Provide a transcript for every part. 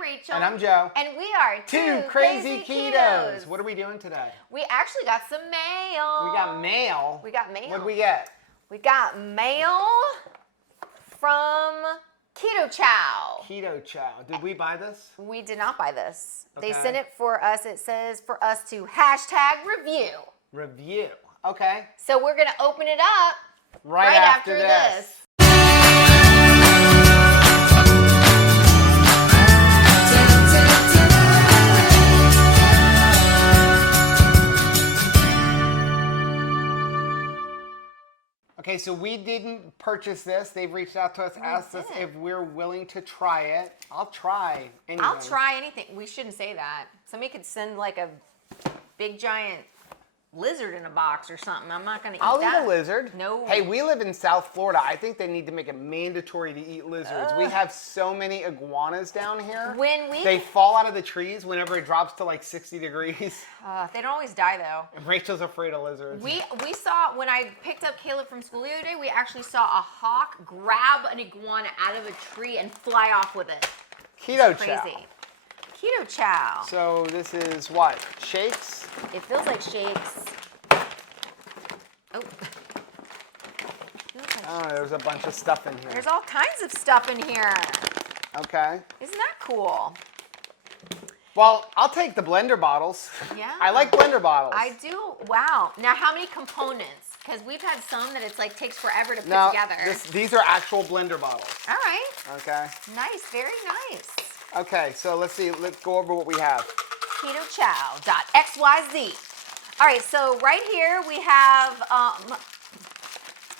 Rachel. And I'm Joe. And we are Two Crazy Ketos. What are we doing today? We actually got some mail. We got mail? We got mail. What did we get? We got mail from Keto Chow. Keto Chow. Did we buy this? We did not buy this. Okay. They sent it for us. It says for us to hashtag review. Review. Okay. So we're going to open it up right after this. Okay, so we didn't purchase this. They've reached out to us, asked us if we're willing to try it. I'll try anything. I'll try anything. We shouldn't say that. Somebody could send like a big giant lizard in a box or something. I'm not going to eat that. I'll eat a lizard. No. Hey, we live in South Florida. I think they need to make it mandatory to eat lizards. We have so many iguanas down here. They fall out of the trees whenever it drops to like 60 degrees. They don't always die though. Rachel's afraid of lizards. We saw, when I picked up Caleb from school the other day, we actually saw a hawk grab an iguana out of a tree and fly off with it. Keto It's Chow. crazy. Keto Chow. So this is what? Shakes? It feels like shakes. Oh. Oh, there's a bunch of stuff in here. There's all kinds of stuff in here. Okay. Isn't that cool? Well, I'll take the blender bottles. Yeah. I like blender bottles. I do. Wow. Now, how many components? Because we've had some that it's like takes forever to put together. These are actual blender bottles. All right. Okay. Nice. Very nice. Okay, so let's see. Let's go over what we have. ketochow.xyz. All right, so right here we have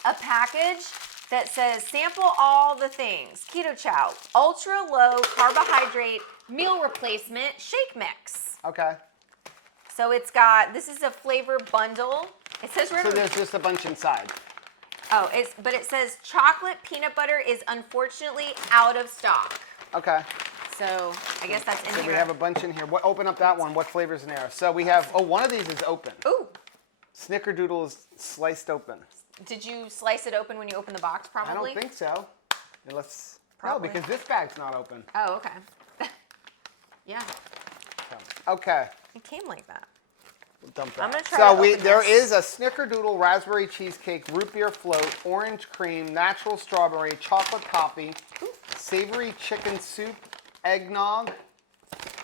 a package that says sample all the things. Keto Chow, ultra low carbohydrate meal replacement shake mix. Okay. So it's got, this is a flavor bundle. It says So there's just a bunch inside. Oh, but it says chocolate peanut butter is unfortunately out of stock. Okay. So I guess that's in here. So we have a bunch in here. Open up that one. What flavor's in there? So we have, one of these is open. Ooh. Snickerdoodle is sliced open. Did you slice it open when you opened the box, probably? I don't think so. Unless, Probably. no, because this bag's not open. Oh, okay. Yeah. Okay. It came like that. We'll dump that. I'm gonna try so to open there this. is a Snickerdoodle raspberry cheesecake, root beer float, orange cream, natural strawberry, chocolate coffee, savory chicken soup, eggnog,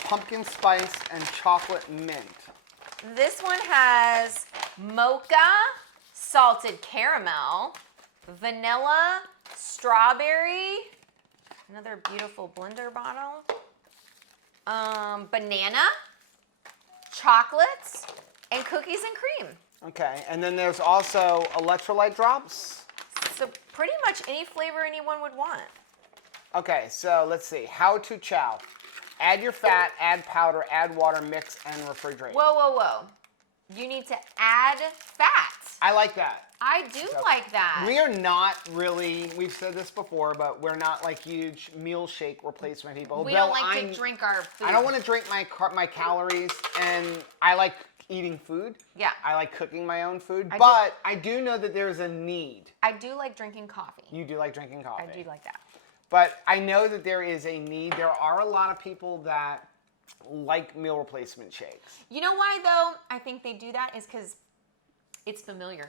pumpkin spice, and chocolate mint. This one has mocha, salted caramel, vanilla, strawberry, another beautiful blender bottle, banana, chocolates, and cookies and cream. Okay, and then there's also electrolyte drops. So pretty much any flavor anyone would want. Okay, so let's see. How to chow. Add your fat, add powder, add water, mix, and refrigerate. Whoa, whoa, whoa. You need to add fat. I like that. I do like that. We are not really, we've said this before, but we're not like huge meal shake replacement people. We don't like to drink our food. I don't want to drink my calories, and I like eating food. Yeah. I like cooking my own food, I but I do know that there's a need. I do like drinking coffee. You do like drinking coffee. I do like that. But I know that there is a need. There are a lot of people that like meal replacement shakes. You know why though? I think they do that is because it's familiar.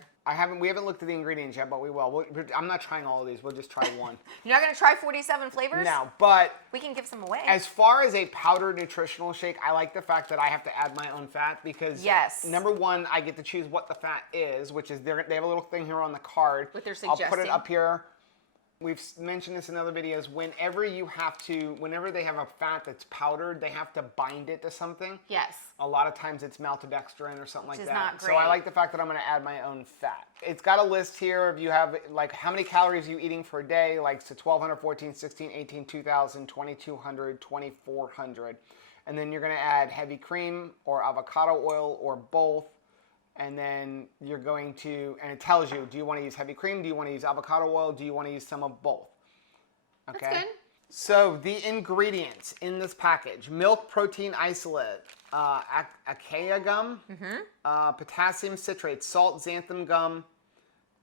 We haven't looked at the ingredients yet, but we will. I'm not trying all of these. We'll just try one. You're not gonna try 47 flavors? No, but we can give some away. as far as a powdered nutritional shake, I like the fact that I have to add my own fat because number one, I get to choose what the fat is, which is they have a little thing here on the card. What they're suggesting. I'll put it up here. We've mentioned this in other videos. Whenever they have a fat that's powdered, they have to bind it to something. Yes. A lot of times it's maltodextrin or something like that. Which is not great. So I like the fact that I'm going to add my own fat. It's got a list here of you have like how many calories you eating for a day, like so 1,200, 14, 16, 18, 2,000, 2,200, 2,400. And then you're going to add heavy cream or avocado oil or both. And then you're going to, and it tells you, do you want to use heavy cream? Do you want to use avocado oil? Do you want to use some of both? Okay. That's good. So the ingredients in this package: milk protein isolate, acacia gum, potassium citrate, salt xanthan gum,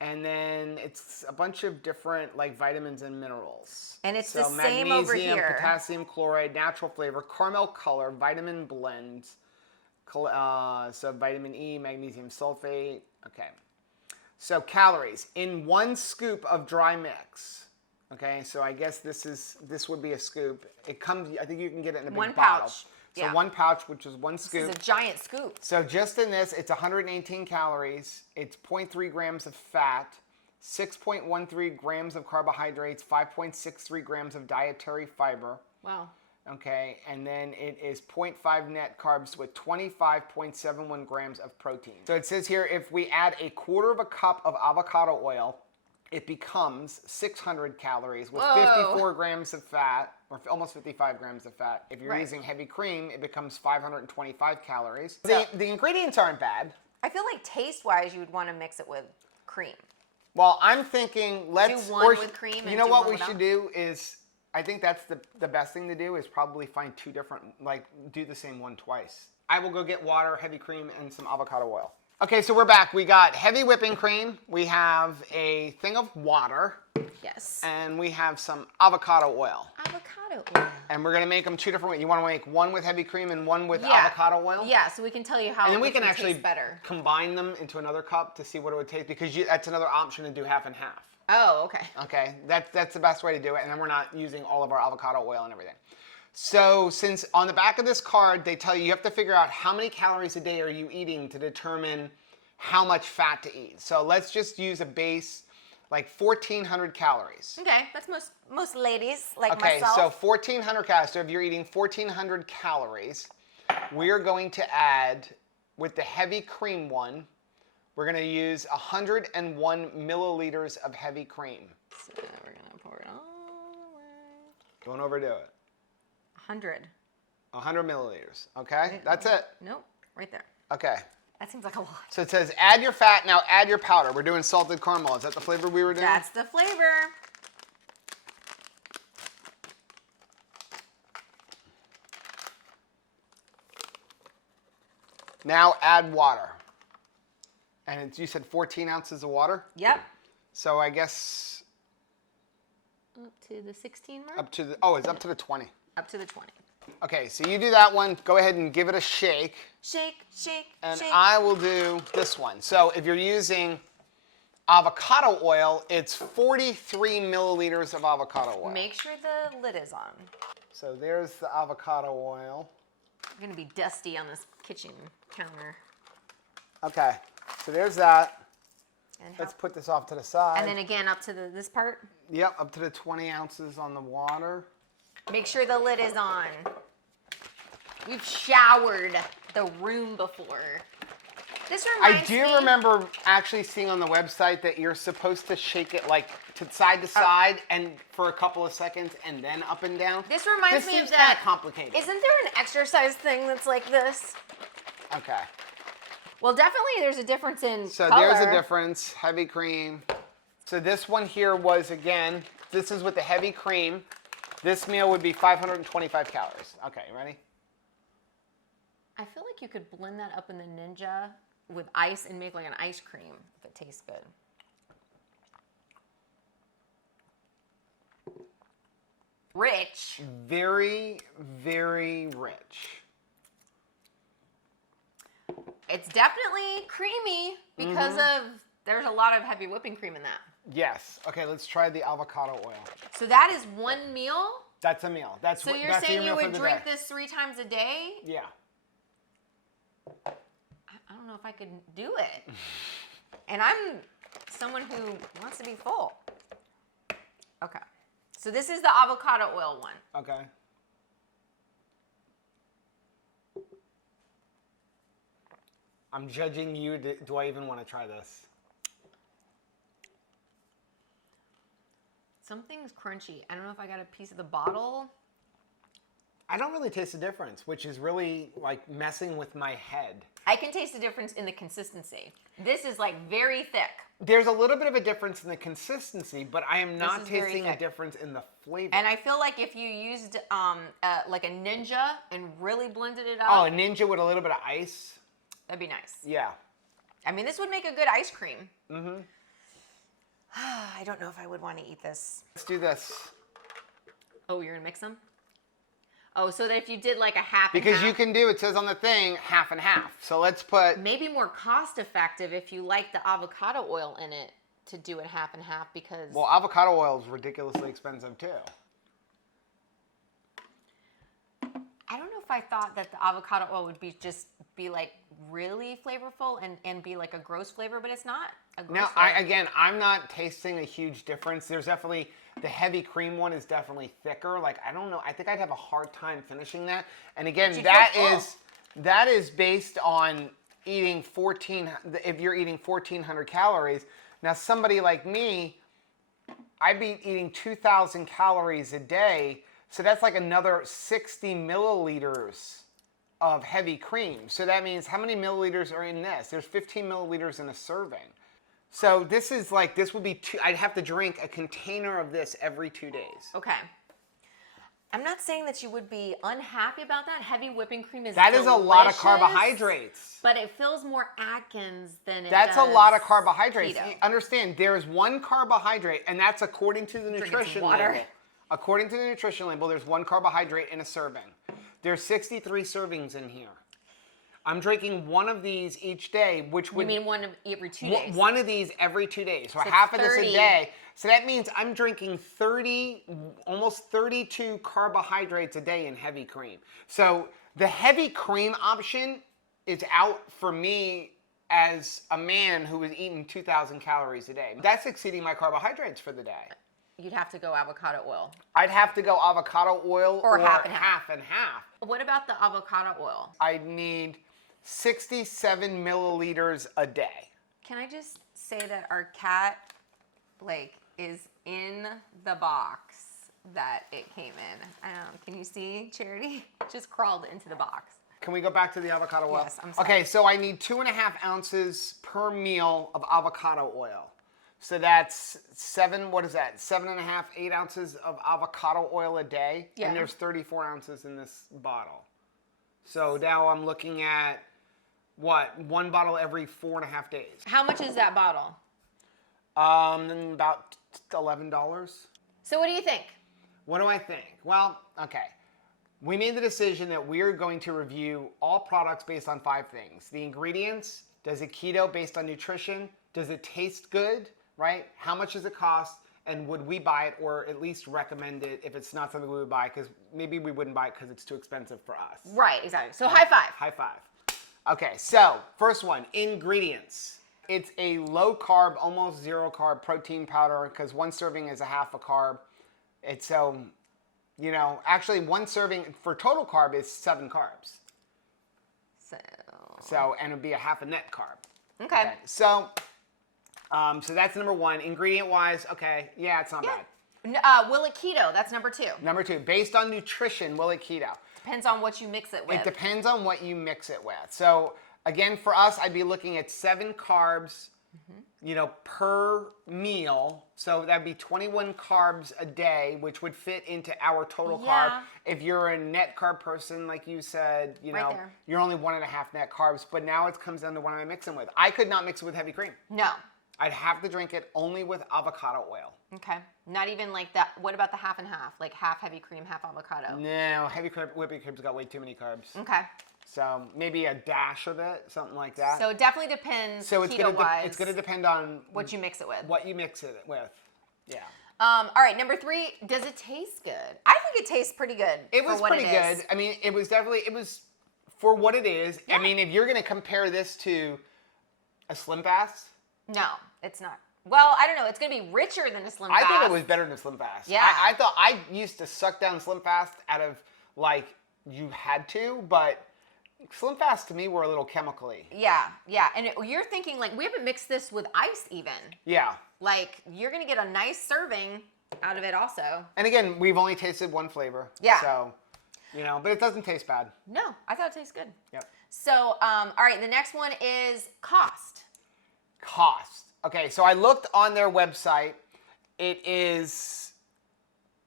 And then it's a bunch of different like vitamins and minerals. And it's so the same over magnesium, here. potassium chloride, natural flavor, caramel color, vitamin blends. So vitamin E, magnesium sulfate. Okay. So calories in 1 scoop of dry mix. Okay, so I guess this would be a scoop. It comes. I think you can get it in a big 1 bottle. pouch. So Yeah. 1 pouch, which is 1 scoop. This is a giant scoop. So just in this, it's 118 calories. It's 0.3 grams of fat, 6.13 grams of carbohydrates, 5.63 grams of dietary fiber. Wow. Okay, and then it is 0.5 net carbs with 25.71 grams of protein. So it says here, if we add a 1/4 cup of avocado oil, it becomes 600 calories with 54 grams of fat, or almost 55 grams of fat. If you're using heavy cream, it becomes 525 calories. The ingredients aren't bad. I feel like taste-wise, you would want to mix it with cream. Well, I'm thinking let's do one with cream. You know what we should do is, I think that's the best thing to do is probably find 2 different, like do the same one twice. I will go get water, heavy cream, and some avocado oil. Okay, so we're back. We got heavy whipping cream. We have a thing of water. Yes. And we have some avocado oil. Avocado oil. And we're gonna make them 2 different ways. You wanna make one with heavy cream and one with avocado oil? Yeah, so we can tell you how and then we can actually better. combine them into another cup to see what it would taste, because that's another option to do half and half. Oh, okay. Okay, that's the best way to do it, and then we're not using all of our avocado oil and everything. So since on the back of this card, they tell you have to figure out how many calories a day are you eating to determine how much fat to eat. So let's just use a base, like 1,400 calories. Okay, that's most ladies like myself. Okay, myself. so 1,400 calories. So if you're eating 1,400 calories, we're going to add, with the heavy cream one, we're going to use 101 milliliters of heavy cream. So we're going to pour it all the way. Don't overdo it. 100. 100 milliliters, okay? That's it. Nope, right there. Okay. That seems like a lot. So it says add your fat, now add your powder. We're doing salted caramel. Is that the flavor we were doing? That's the flavor. Now add water. And you said 14 ounces of water? Yep. So I guess... Up to the 16 mark? Up to the, it's up to the 20. Up to the 20. Okay, so you do that one. Go ahead and give it a shake. Shake, shake, and shake. I will do this one. So if you're using avocado oil, it's 43 milliliters of avocado oil. Make sure the lid is on. So there's the avocado oil. You're gonna be dusty on this kitchen counter. Okay, so there's that. And let's put this off to the side. And then again up to this part? Yep, up to the 20 ounces on the water. Make sure the lid is on. We've showered the room before. This reminds me... I do remember actually seeing on the website that you're supposed to shake it like to side and for a couple of seconds and then up and down. This reminds me of that. Kind of complicated. Isn't there an exercise thing that's like this? Okay. Well, definitely there's a difference in So color. there's a difference. Heavy cream. So this one here was, again, this is with the heavy cream. This meal would be 525 calories. Okay, you ready? I feel like you could blend that up in the Ninja with ice and make like an ice cream if it tastes good. Rich. Very, very rich. It's definitely creamy because of there's a lot of heavy whipping cream in that. Yes. Okay, let's try the avocado oil. So that is one meal? That's a meal. So you're saying you would drink this 3 times a day? Yeah. I don't know if I could do it. And I'm someone who wants to be full. Okay. So this is the avocado oil one. Okay. I'm judging you. Do I even want to try this? Something's crunchy. I don't know if I got a piece of the bottle. I don't really taste the difference, which is really like messing with my head. I can taste the difference in the consistency. This is like very thick. There's a little bit of a difference in the consistency, but I am not tasting a difference in the flavor. And I feel like if you used like a Ninja and really blended it up. Oh, a Ninja with a little bit of ice? That'd be nice. Yeah. I mean, this would make a good ice cream. I don't know if I would want to eat this. Let's do this. Oh, you're gonna mix them? Oh, so that if you did like a half Because and half, you can do, it says on the thing, half and half. So let's put... maybe more cost effective if you like the avocado oil in it to do it half and half because... Well, avocado oil is ridiculously expensive too. I don't know if I thought that the avocado oil would be like really flavorful and be like a gross flavor, but it's not a gross Now, flavor. I'm not tasting a huge difference. There's definitely, the heavy cream one is definitely thicker. Like, I don't know. I think I'd have a hard time finishing that. And again, that is based on eating if you're eating 1,400 calories. Now, somebody like me, I'd be eating 2,000 calories a day. So that's like another 60 milliliters of heavy cream. So that means how many milliliters are in this? There's 15 milliliters in a serving. So this is like, this would be I'd have to drink a container of this every 2 days. Okay. I'm not saying that you would be unhappy about that. Heavy whipping cream is That delicious, is a lot of carbohydrates. but it feels more Atkins than it That's does a lot of carbohydrates. keto. You understand, there is one carbohydrate, and that's according to the Drinking some nutrition water. label. According to the nutrition label, there's one carbohydrate in a serving. There's 63 servings in here. I'm drinking one of these each day, which would... You mean one every 2 days? One of these every 2 days. So So half of 30. this a day. So that means I'm drinking almost 32 carbohydrates a day in heavy cream. So the heavy cream option is out for me as a man who is eating 2,000 calories a day. That's exceeding my carbohydrates for the day. You'd have to go avocado oil. I'd have to go avocado oil Or half and half and half. What about the avocado oil? I need 67 milliliters a day. Can I just say that our cat, Blake, is in the box that it came in. Can you see, Charity? Just crawled into the box. Can we go back to the avocado oil? Yes, I'm sorry. Okay, so I need 2.5 ounces per meal of avocado oil. So that's 7.5, 8 ounces of avocado oil a day. Yeah. And there's 34 ounces in this bottle. So now I'm looking at, one bottle every 4.5 days. How much is that bottle? About $11. So what do you think? What do I think? Well, okay. We made the decision that we're going to review all products based on 5 things. The ingredients, does it keto based on nutrition? Does it taste good, right? How much does it cost? And would we buy it or at least recommend it if it's not something we would buy? Because maybe we wouldn't buy it because it's too expensive for us. Right, exactly. So high five. High five. Okay, so first one, ingredients. It's a low carb, almost 0 carb protein powder because 1 serving is a half a carb. It's actually 1 serving for total carb is 7 carbs. So, and it would be a half a net carb. Okay. So that's number 1. Ingredient wise, okay, yeah, it's not bad. Will it keto? That's number 2. Number 2, based on nutrition, will it keto? Depends on what you mix it with. It depends on what you mix it with. So again, for us, I'd be looking at 7 carbs, per meal. So that'd be 21 carbs a day, which would fit into our total carb. If you're a net carb person, like you said, you're only 1.5 net carbs. But now it comes down to what am I mixing with. I could not mix it with heavy cream. No. I'd have to drink it only with avocado oil. Okay. Not even like that. What about the half and half? Like half heavy cream, half avocado? No, whipping cream's got way too many carbs. Okay. So maybe a dash of it, something like that. So it definitely depends keto-wise. It's going to depend on what you mix it with. What you mix it with. Yeah. All right, number 3, does it taste good? I think it tastes pretty good. It was pretty good. I mean, it was for what it is. Yeah. I mean, if you're going to compare this to a Slim Fast. No, it's not. Well, I don't know. It's going to be richer than a Slim Fast. I think it was better than Slim Fast. Yeah. I thought I used to suck down Slim Fast out of you had to, but Slim Fast to me were a little chemically. Yeah. And you're thinking we haven't mixed this with ice even. Yeah. You're going to get a nice serving out of it also. And again, we've only tasted 1 flavor. Yeah. So, but it doesn't taste bad. No, I thought it tastes good. Yep. So, all right, the next one is cost. Cost. Okay, so I looked on their website. It is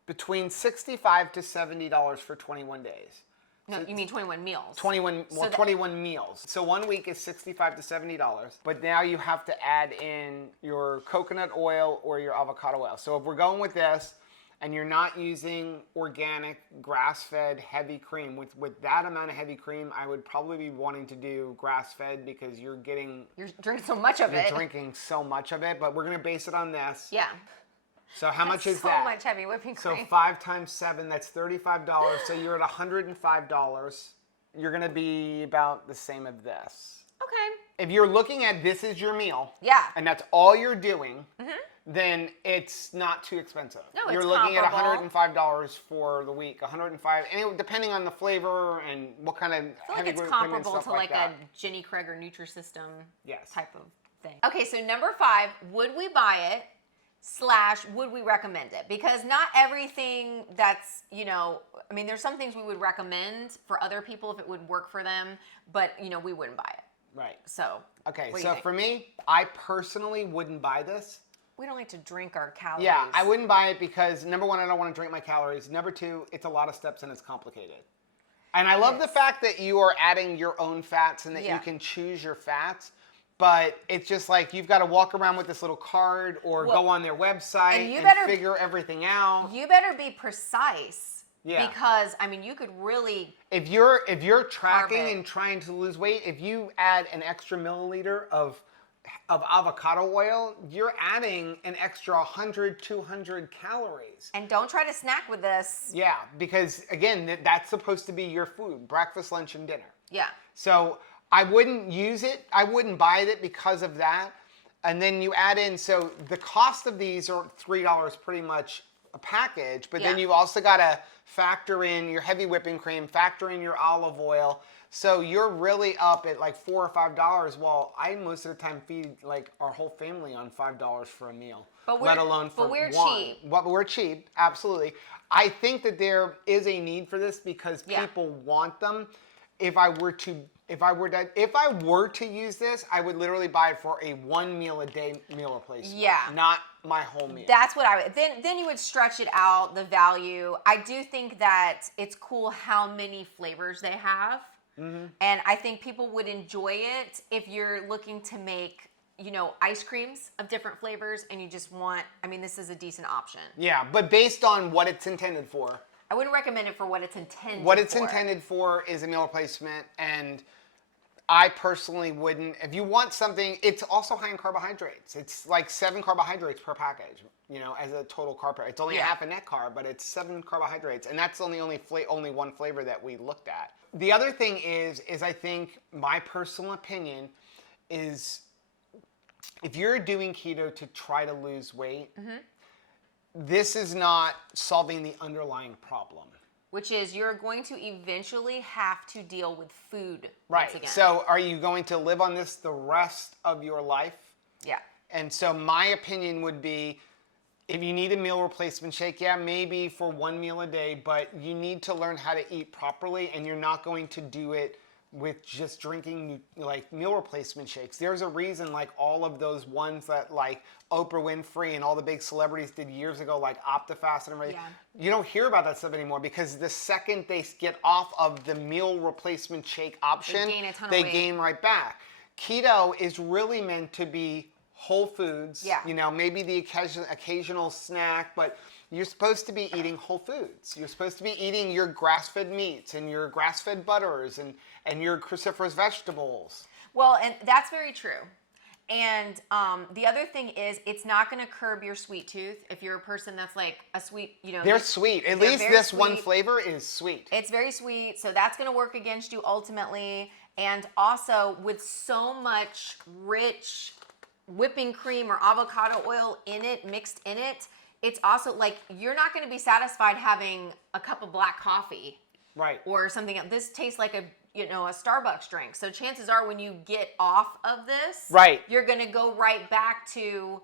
between $65 to $70 for 21 days. No, you mean 21 meals. 21 meals. So 1 week is $65 to $70, but now you have to add in your coconut oil or your avocado oil. So if we're going with this, and you're not using organic, grass-fed heavy cream, with that amount of heavy cream, I would probably be wanting to do grass-fed because you're drinking so much of it. You're drinking so much of it, but we're gonna base it on this. Yeah. So how much is that? So much heavy whipping cream. So 5 times 7, that's $35. So you're at $105. You're gonna be about the same of this. Okay. If you're looking at this as your meal, yeah, and that's all you're doing, then it's not too expensive. No, you're looking at $105 for the week. $105, and depending on the flavor and what kind of I feel like it's comparable to like a Jenny Craig or Nutrisystem type of thing. Okay, so number 5, would we buy it? / would we recommend it? Because not everything that's, you know, I mean, there's some things we would recommend for other people if it would work for them, but, you know, we wouldn't buy it. Right. So, okay, so for me, I personally wouldn't buy this. We don't like to drink our calories. Yeah, I wouldn't buy it because, number 1, I don't want to drink my calories. Number 2, it's a lot of steps and it's complicated. And I love the fact that you are adding your own fats and that you can choose your fats. But it's just like you've got to walk around with this little card or go on their website and figure everything out. You better be precise. Yeah. Because, I mean, you could really... If you're tracking and trying to lose weight, if you add an extra milliliter of avocado oil, you're adding an extra 100, 200 calories. And don't try to snack with this. Yeah, because, again, that's supposed to be your food, breakfast, lunch, and dinner. Yeah. So I wouldn't use it. I wouldn't buy it because of that. And then you add in, so the cost of these are $3 pretty much a package, but then you've also got to factor in your heavy whipping cream, factor in your olive oil. So you're really up at like $4 or $5. Well, I most of the time feed like our whole family on $5 for a meal, let alone for one. Cheap. But we're cheap, absolutely. I think that there is a need for this because people want them. If I were to use this, I would literally buy it for a 1 meal a day meal replacement. Yeah. Not my whole meal. That's what I would. Then you would stretch it out, the value. I do think that it's cool how many flavors they have. And I think people would enjoy it if you're looking to make, you know, ice creams of different flavors and you just want, I mean, this is a decent option. Yeah, but based on what it's intended for. I wouldn't recommend it for what it's intended for. What it's intended for is a meal replacement, and I personally wouldn't. If you want something, it's also high in carbohydrates. It's like 7 carbohydrates per package, you know, as a total carb. It's only a half a net carb, but it's 7 carbohydrates, and that's only one flavor that we looked at. The other thing is I think my personal opinion is if you're doing keto to try to lose weight, this is not solving the underlying problem. Which is you're going to eventually have to deal with food once again. So are you going to live on this the rest of your life? Yeah. And so my opinion would be, if you need a meal replacement shake, maybe for 1 meal a day, but you need to learn how to eat properly, and you're not going to do it with just drinking like meal replacement shakes. There's a reason like all of those ones that like Oprah Winfrey and all the big celebrities did years ago, like OptiFast and everything. Yeah. You don't hear about that stuff anymore because the second they get off of the meal replacement shake option, they gain right back. Keto is really meant to be whole foods. Yeah. You know, maybe the occasional snack, but you're supposed to be eating whole foods. You're supposed to be eating your grass-fed meats and your grass-fed butters and your cruciferous vegetables. Well, and that's very true. And the other thing is, it's not going to curb your sweet tooth if you're a person that's like a sweet, you know. They're sweet. At least this one flavor is sweet. It's very sweet, so that's going to work against you ultimately. And also, with so much rich whipping cream or avocado oil in it, mixed in it, it's also like you're not going to be satisfied having a cup of black coffee. Right. Or something else. This tastes like a Starbucks drink. So chances are when you get off of this, you're going to go right back to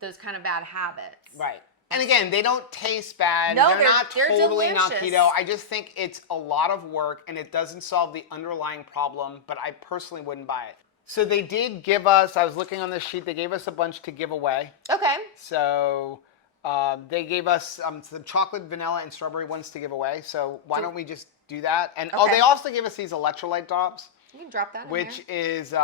those kind of bad habits. Right. And again, they don't taste bad. No, they're not totally delicious. not keto. I just think it's a lot of work and it doesn't solve the underlying problem, but I personally wouldn't buy it. So they did give us, I was looking on this sheet, they gave us a bunch to give away. Okay. So They gave us some chocolate, vanilla, and strawberry ones to give away. So why don't we just do that? And Okay. they also gave us these electrolyte drops, You can drop that in which there. is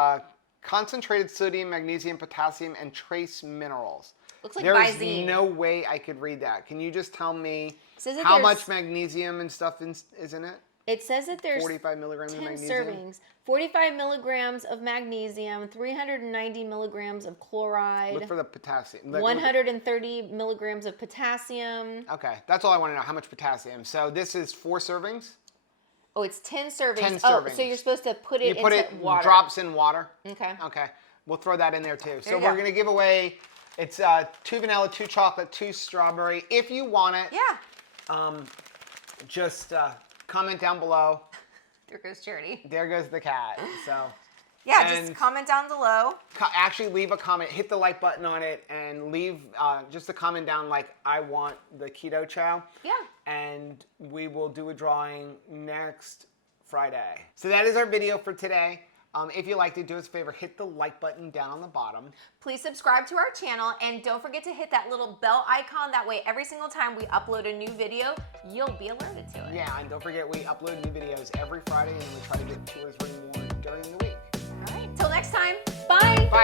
concentrated sodium, magnesium, potassium, and trace minerals. Looks like There's Visine. no way I could read that. Can you just tell me Says that how there's- much magnesium and stuff is in it? It says that there's 45 milligrams 10 of magnesium. servings, 45 milligrams of magnesium, 390 milligrams of chloride, Look for the potassium. 130 milligrams of potassium. Okay, that's all I want to know. How much potassium? So this is 4 servings. Oh, it's 10 servings. 10 Oh, servings. so you're supposed to put it You put into it water. drops in water. Okay. Okay, we'll throw that in there too. So you we're go. gonna give away. It's 2 vanilla, 2 chocolate, 2 strawberry. If you want it, Yeah. just comment down below. There goes Charity. There goes the cat. So Yeah, And- just comment down below. actually leave a comment, hit the like button on it, and leave just a comment down like I want the Keto Chow. Yeah. And we will do a drawing next Friday. So that is our video for today. If you liked it, do us a favor, hit the like button down on the bottom. Please subscribe to our channel and don't forget to hit that little bell icon. That way, every single time we upload a new video, you'll be alerted to it. Yeah, and don't forget we upload new videos every Friday, and we try to get 2 or 3 more during the week. All right. Till next time. Bye. Bye.